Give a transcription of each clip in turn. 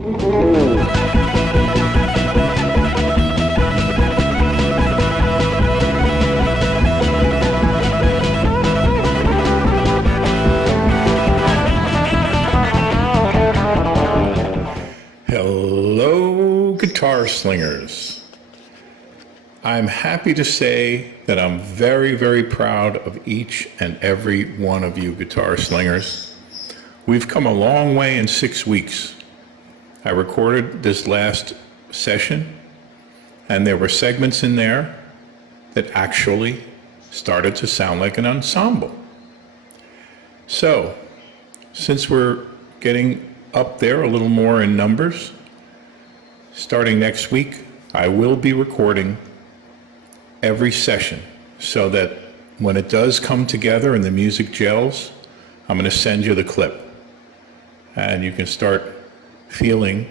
Hello, guitar slingers. I'm happy to say that I'm very, very proud of each and every one of you guitar slingers. We've come a long way in 6 weeks. I recorded this last session, and there were segments in there that actually started to sound like an ensemble. So, since we're getting up there a little more in numbers, starting next week, I will be recording every session so that when it does come together and the music gels, I'm going to send you the clip. And you can start feeling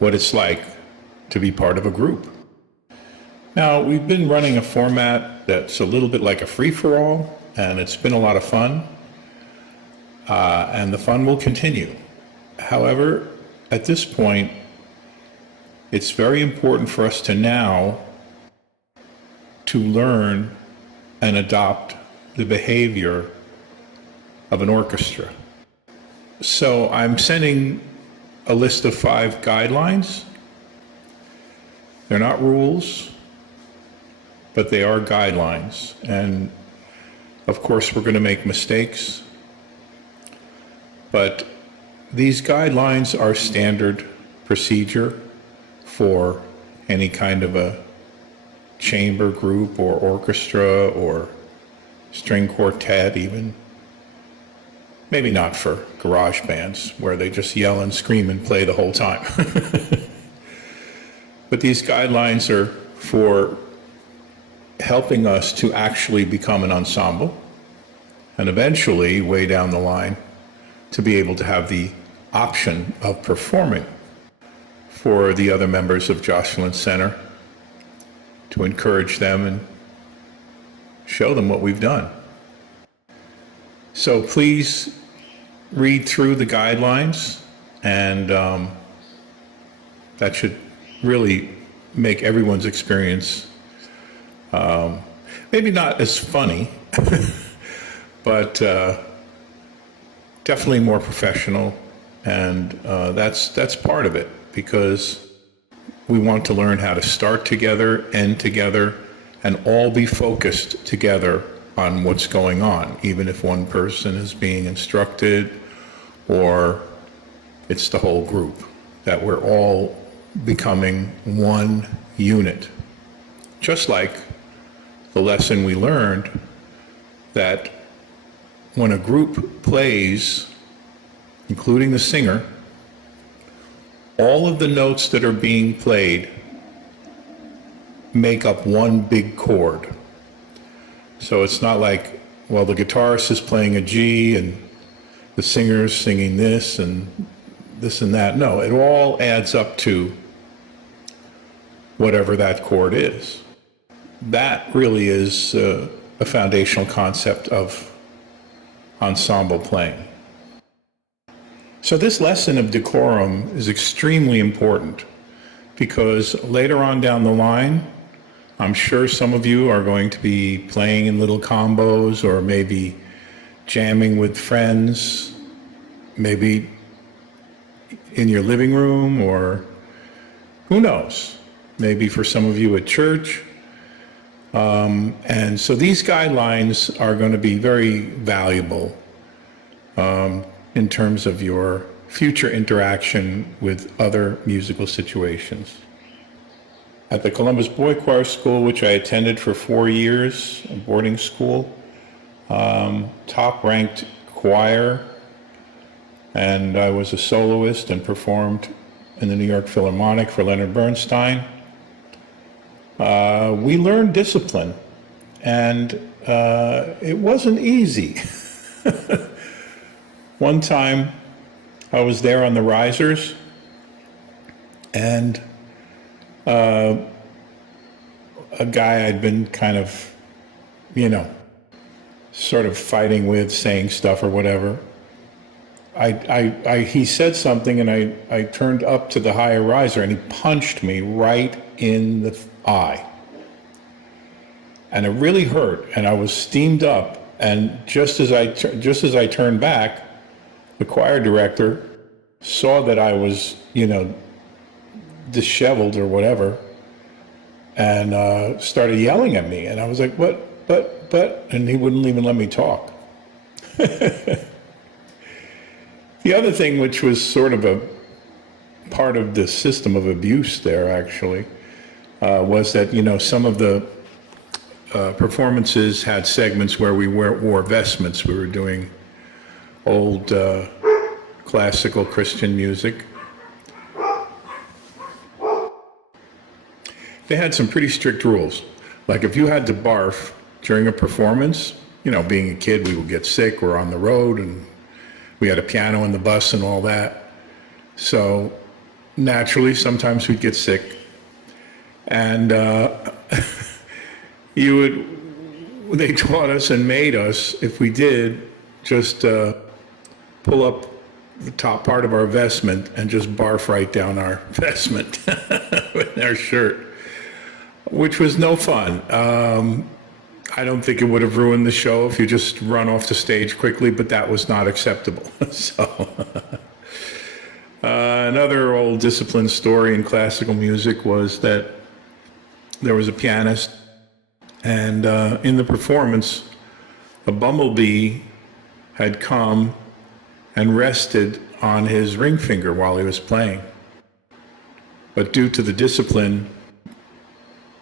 what it's like to be part of a group. Now, we've been running a format that's a little bit like a free-for-all, and it's been a lot of fun, and the fun will continue. However, at this point, it's very important for us to now to learn and adopt the behavior of an orchestra. So I'm sending a list of 5 guidelines. They're not rules, but they are guidelines. And of course, we're going to make mistakes. But these guidelines are standard procedure for any kind of a chamber group or orchestra or string quartet even. Maybe not for garage bands where they just yell and scream and play the whole time. But these guidelines are for helping us to actually become an ensemble, and eventually, way down the line, to be able to have the option of performing for the other members of Jocelyn Center, to encourage them and show them what we've done. So please read through the guidelines, and that should really make everyone's experience maybe not as funny, but definitely more professional, and that's part of it, because we want to learn how to start together, end together, and all be focused together on what's going on, even if one person is being instructed or it's the whole group, that we're all becoming one unit. Just like the lesson we learned that when a group plays, including the singer, all of the notes that are being played make up one big chord. So it's not like, well, the guitarist is playing a G and the singer's singing this and that. No, it all adds up to whatever that chord is. That really is a foundational concept of ensemble playing. So this lesson of decorum is extremely important, because later on down the line, I'm sure some of you are going to be playing in little combos, or maybe jamming with friends, maybe in your living room, or who knows, maybe for some of you at church. And so these guidelines are going to be very valuable in terms of your future interaction with other musical situations. At the Columbus Boy Choir School, which I attended for 4 years, a boarding school, top-ranked choir, and I was a soloist and performed in the New York Philharmonic for Leonard Bernstein. We learned discipline, and it wasn't easy. One time, I was there on the risers, and a guy I'd been kind of, sort of fighting with, saying stuff or whatever, he said something, and I turned up to the higher riser, and he punched me right in the eye. And it really hurt, and I was steamed up. And just as I turned back, the choir director saw that I was, disheveled or whatever, and started yelling at me. And I was like, but, and he wouldn't even let me talk. The other thing, which was sort of a part of the system of abuse there, actually, was that, some of the performances had segments where we wore vestments. We were doing old classical Christian music. They had some pretty strict rules. Like if you had to barf during a performance, being a kid, we would get sick. We're on the road, and we had a piano in the bus and all that. So naturally, sometimes we'd get sick. And they taught us and made us, if we did, just pull up the top part of our vestment and just barf right down our vestment with our shirt, which was no fun. I don't think it would have ruined the show if you just run off the stage quickly, but that was not acceptable. So another old discipline story in classical music was that there was a pianist, and in the performance, a bumblebee had come and rested on his ring finger while he was playing. But due to the discipline,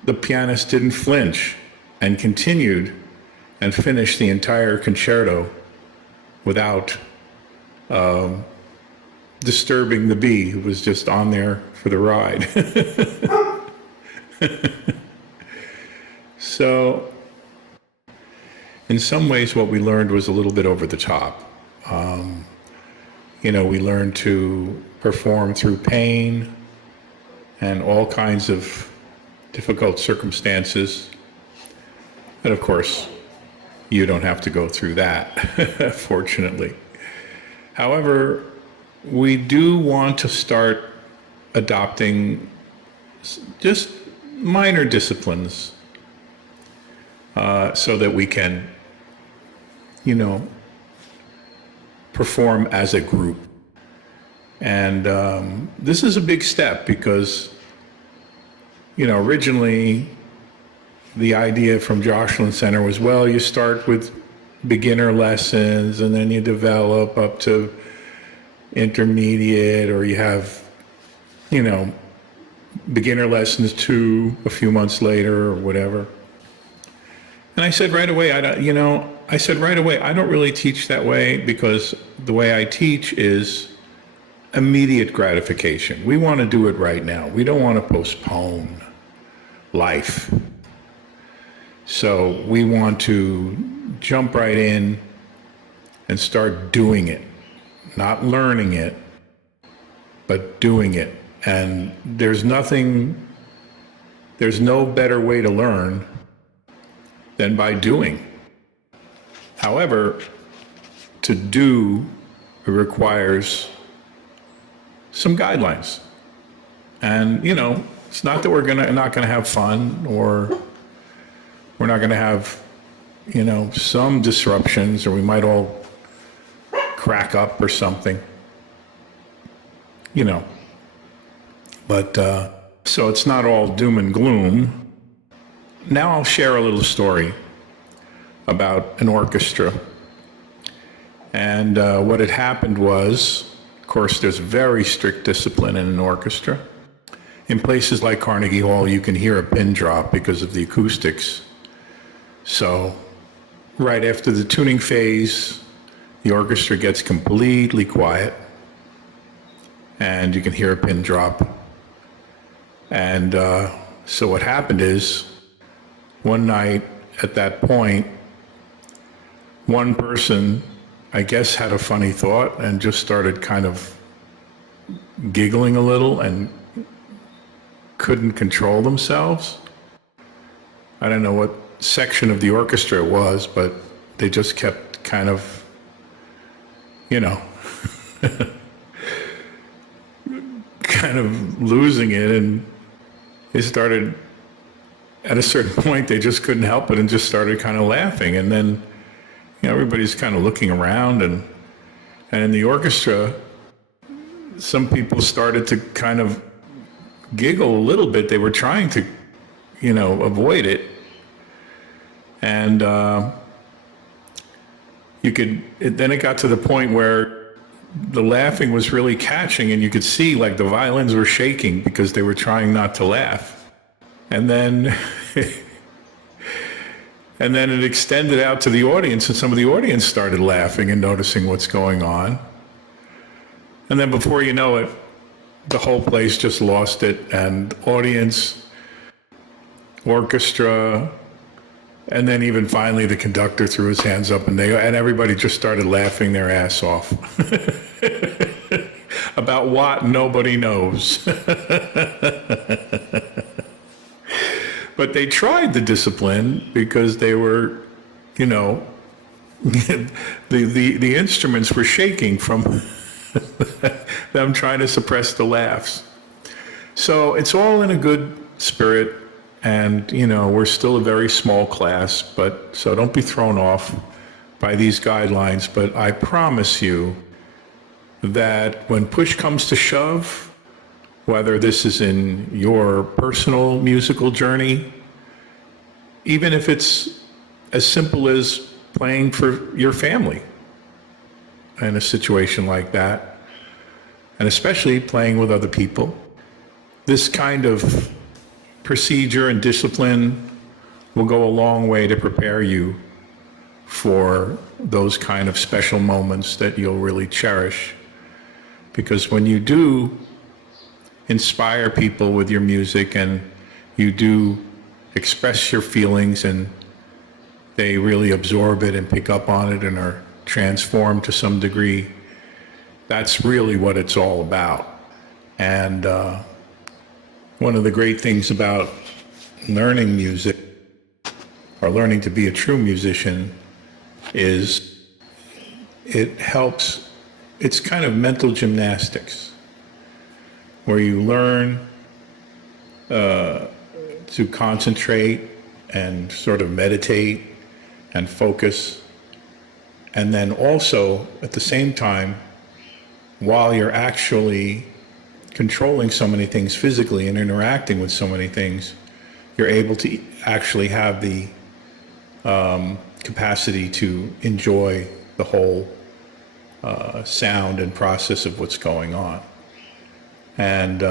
the pianist didn't flinch and continued and finished the entire concerto without disturbing the bee, who was just on there for the ride. So, in some ways, what we learned was a little bit over the top. We learned to perform through pain and all kinds of difficult circumstances. And of course, you don't have to go through that, fortunately. However, we do want to start adopting just minor disciplines so that we can, perform as a group. And this is a big step because, originally the idea from Jocelyn Center was, well, you start with beginner lessons and then you develop up to intermediate, or you have, beginner lessons a few months later or whatever. And I said right away, I don't really teach that way, because the way I teach is immediate gratification. We want to do it right now. We don't want to postpone life. So we want to jump right in and start doing it, not learning it, but doing it. And there's no better way to learn than by doing. However, to do requires some guidelines. And, it's not that we're not gonna have fun, or we're not gonna have, some disruptions, or we might all crack up or something, But, so it's not all doom and gloom. Now I'll share a little story about an orchestra. And what had happened was, of course, there's very strict discipline in an orchestra. In places like Carnegie Hall, you can hear a pin drop because of the acoustics. So right after the tuning phase, the orchestra gets completely quiet, and you can hear a pin drop. And so what happened is, one night at that point, one person, I guess, had a funny thought and just started kind of giggling a little and couldn't control themselves. I don't know what section of the orchestra it was, but they just kept kind of, kind of losing it, and they started, at a certain point, they just couldn't help it and just started kind of laughing. And then, everybody's kind of looking around, and in the orchestra, some people started to kind of giggle a little bit. They were trying to, avoid it. And then it got to the point where the laughing was really catching, and you could see like the violins were shaking because they were trying not to laugh. And then and then it extended out to the audience, and some of the audience started laughing and noticing what's going on. And then before you know it, the whole place just lost it, and audience, orchestra, and then even finally the conductor threw his hands up, and everybody just started laughing their ass off. About what nobody knows. But they tried the discipline because they were, the instruments were shaking from them trying to suppress the laughs. So it's all in a good spirit, and we're still a very small class, so don't be thrown off by these guidelines. But I promise you that when push comes to shove, whether this is in your personal musical journey, even if it's as simple as playing for your family in a situation like that, and especially playing with other people, this kind of procedure and discipline will go a long way to prepare you for those kind of special moments that you'll really cherish. Because when you do inspire people with your music, and you do express your feelings, and they really absorb it and pick up on it and are transformed to some degree, that's really what it's all about. And one of the great things about learning music, or learning to be a true musician, is it helps. It's kind of mental gymnastics, where you learn to concentrate and sort of meditate and focus. And then also, at the same time, while you're actually controlling so many things physically and interacting with so many things, you're able to actually have the capacity to enjoy the whole sound and process of what's going on. And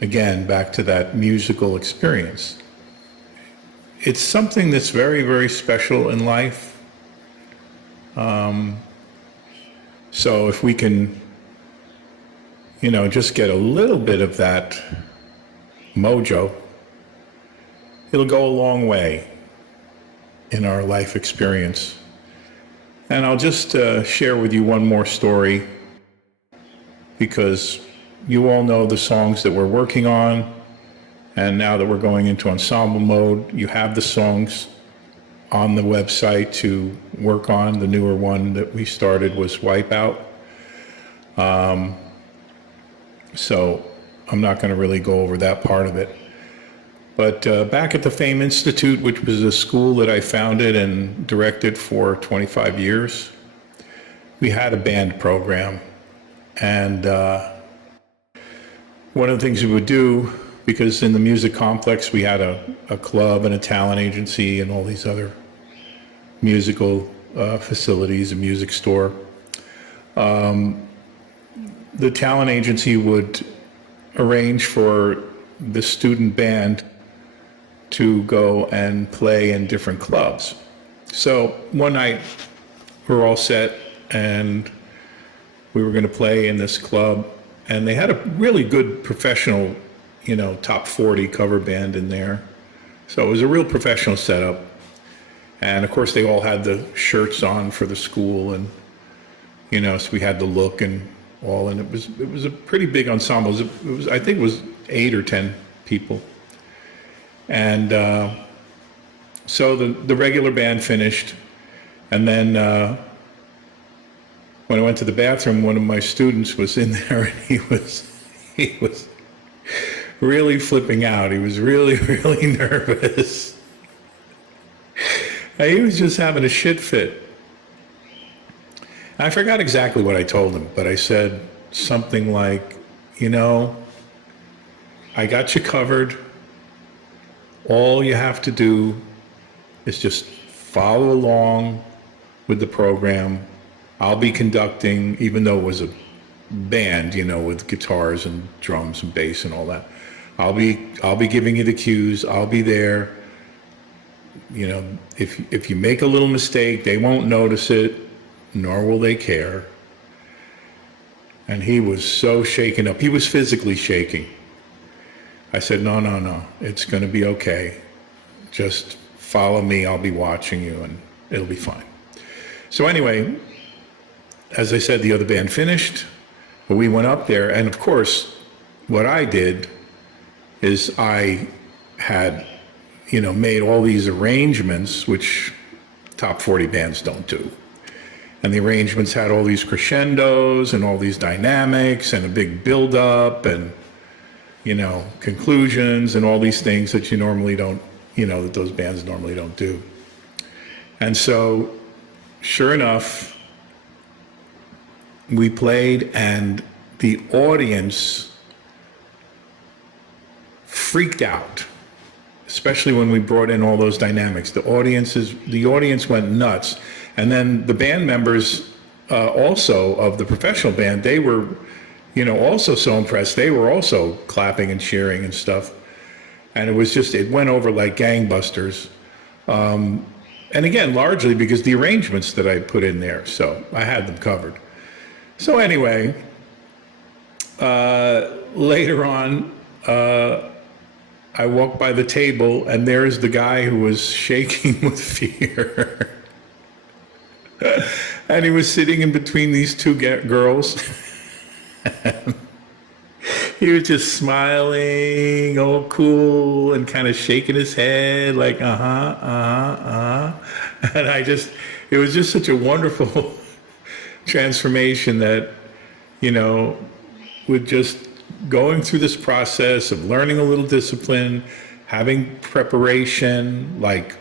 again, back to that musical experience. It's something that's very, very special in life. So if we can, just get a little bit of that mojo, it'll go a long way in our life experience. And I'll just share with you one more story, because you all know the songs that we're working on, and now that we're going into ensemble mode, you have the songs on the website to work on. The newer one that we started was Wipeout. So I'm not going to really go over that part of it. But back at the Fame Institute, which was a school that I founded and directed for 25 years, we had a band program. And one of the things we would do, because in the music complex we had a club and a talent agency and all these other musical facilities, a music store, the talent agency would arrange for the student band to go and play in different clubs. So one night we were all set and we were going to play in this club, and they had a really good professional, top 40 cover band in there. So it was a real professional setup. And of course they all had the shirts on for the school, and so we had the look and all, and it was a pretty big ensemble. I think it was 8 or 10 people. And so the regular band finished, and then when I went to the bathroom, one of my students was in there, and he was really flipping out. He was really, really nervous. And he was just having a shit fit. I forgot exactly what I told him, but I said something like, you know, I got you covered. All you have to do is just follow along with the program. I'll be conducting, even though it was a band, you know, with guitars and drums and bass and all that. I'll be giving you the cues. I'll be there. You know, if you make a little mistake, they won't notice it, nor will they care. And he was so shaken up. He was physically shaking. I said, no, it's going to be okay. Just follow me. I'll be watching you, and it'll be fine. So anyway, as I said, the other band finished. We went up there, and of course, what I did is I had, you know, made all these arrangements, which top 40 bands don't do. And the arrangements had all these crescendos and all these dynamics and a big build-up and, you know, conclusions and all these things that you normally don't, you know, that those bands normally don't do. And so, sure enough, we played, and the audience freaked out, especially when we brought in all those dynamics. The audience went nuts. And then the band members, also of the professional band, they were, you know, also so impressed. They were also clapping and cheering and stuff. And it went over like gangbusters. And again, largely because the arrangements that I put in there, so I had them covered. So anyway, later on, I walked by the table, and there's the guy who was shaking with fear. And he was sitting in between these two girls. He was just smiling, all cool, and kind of shaking his head like, And it was just such a wonderful transformation that, you know, with just going through this process of learning a little discipline, having preparation, like,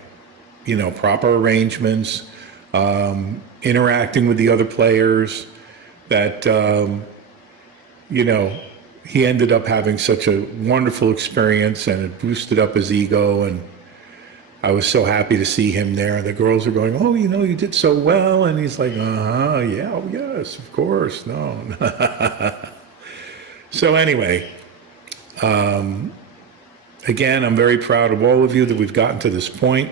you know, proper arrangements, interacting with the other players, that, you know, he ended up having such a wonderful experience, and it boosted up his ego, and I was so happy to see him there. The girls were going, oh, you know, you did so well. And he's like, yeah, oh, yes, of course, no. So anyway, again, I'm very proud of all of you that we've gotten to this point,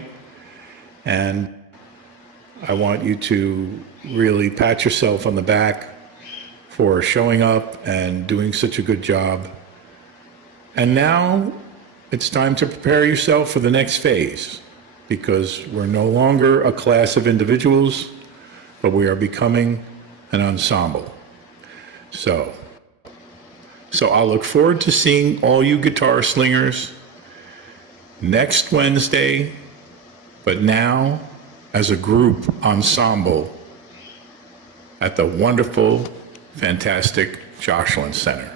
and I want you to really pat yourself on the back for showing up and doing such a good job. And now it's time to prepare yourself for the next phase, because we're no longer a class of individuals, but we are becoming an ensemble. So I'll look forward to seeing all you guitar slingers next Wednesday, but now as a group ensemble at the wonderful, fantastic Jocelyn Center.